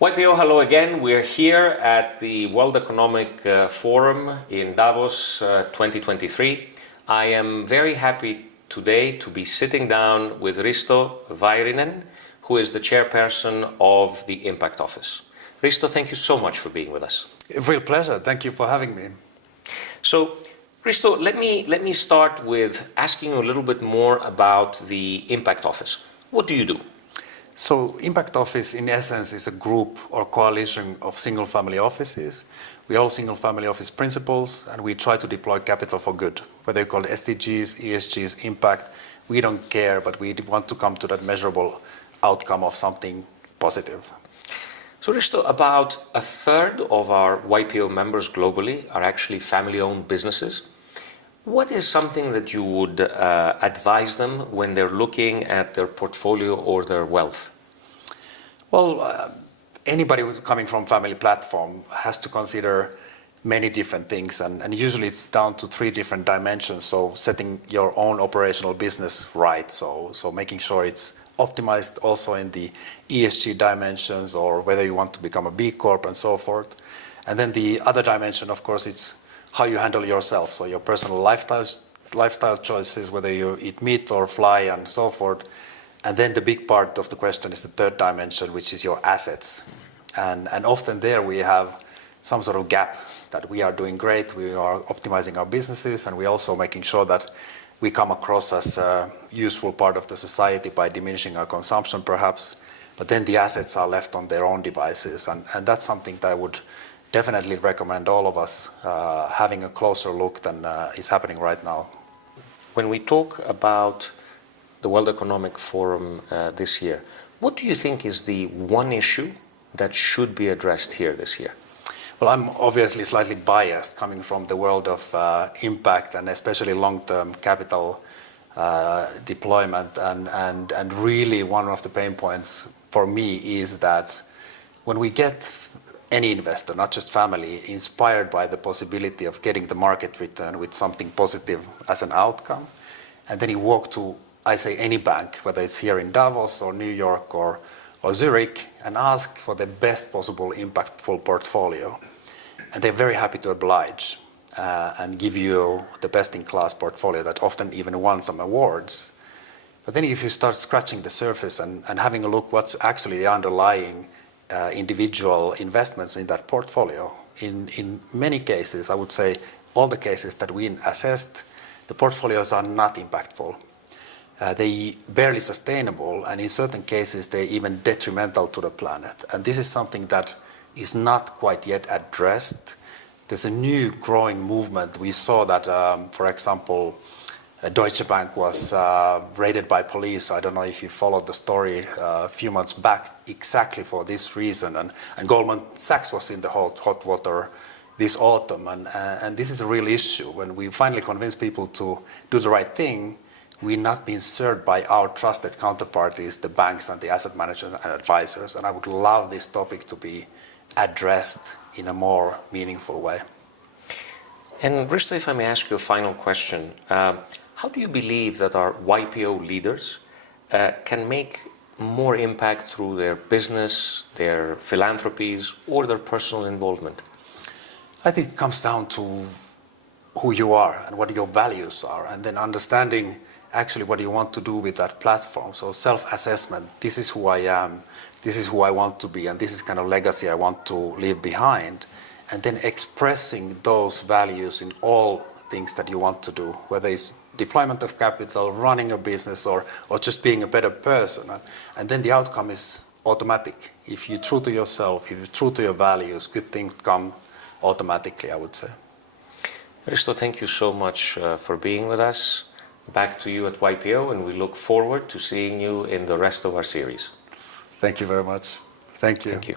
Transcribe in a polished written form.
YPO, hello again. We're here at the World Economic Forum in Davos 2023. I am very happy today to be sitting down with Risto Vayrynen, who is the chairperson of the Impact Office. Risto, thank you so much for being with us. A real pleasure. Thank you for having me. So, Risto, let me start with asking you a little bit more about the Impact Office. What do you do? So Impact Office, in essence, is a group or coalition of single-family offices. We are all single-family office principals, and we try to deploy capital for good. Whether you call it SDGs, ESGs, impact, we don't care, but we want to come to that measurable outcome of something positive. So, Risto, about a third of our YPO members globally are actually family-owned businesses. What is something that you would advise them when they're looking at their portfolio or their wealth? Well, anybody who's coming from family platform has to consider many different things, and usually it's down to three different dimensions. So setting your own operational business right, so making sure it's optimized also in the ESG dimensions, or whether you want to become a B Corp and so forth. And then the other dimension, of course, it's how you handle yourself, so your personal lifestyle choices, whether you eat meat or fly and so forth. And then the big part of the question is the third dimension, which is your assets. And often there we have some sort of gap that we are doing great, we are optimizing our businesses, and we're also making sure that we come across as a useful part of the society by diminishing our consumption perhaps, but then the assets are left on their own devices, and that's something that I would definitely recommend all of us having a closer look than is happening right now. When we talk about the World Economic Forum this year, what do you think is the one issue that should be addressed here this year? Well, I'm obviously slightly biased coming from the world of impact and especially long-term capital deployment, and really one of the pain points for me is that when we get any investor, not just family, inspired by the possibility of getting the market return with something positive as an outcome, and then you walk to, I say, any bank, whether it's here in Davos or New York or Zurich, and ask for the best possible impactful portfolio. And they're very happy to oblige and give you the best-in-class portfolio that often even won some awards. But then if you start scratching the surface and having a look what's actually the underlying individual investments in that portfolio, in many cases, I would say all the cases that we assessed, the portfolios are not impactful. They barely sustainable, and in certain cases they're even detrimental to the planet. And this is something that is not quite yet addressed. There's a new growing movement. We saw that, for example, Deutsche Bank was raided by police. I don't know if you followed the story a few months back, exactly for this reason. And Goldman Sachs was in the hot water this autumn. And this is a real issue. When we finally convince people to do the right thing, we're not being served by our trusted counterparties, the banks and the asset managers and advisors. And I would love this topic to be addressed in a more meaningful way. And Risto, if I may ask you a final question, how do you believe that our YPO leaders can make more impact through their business, their philanthropies, or their personal involvement? I think it comes down to who you are and what your values are, and then understanding actually what you want to do with that platform. So self-assessment, this is who I am, this is who I want to be, and this is kind of legacy I want to leave behind. And then expressing those values in all things that you want to do, whether it's deployment of capital, running a business, or just being a better person. And then the outcome is automatic. If you're true to yourself, if you're true to your values, good things come automatically, I would say. Risto, thank you so much for being with us. Back to you at YPO, and we look forward to seeing you in the rest of our series. Thank you very much. Thank you. Thank you.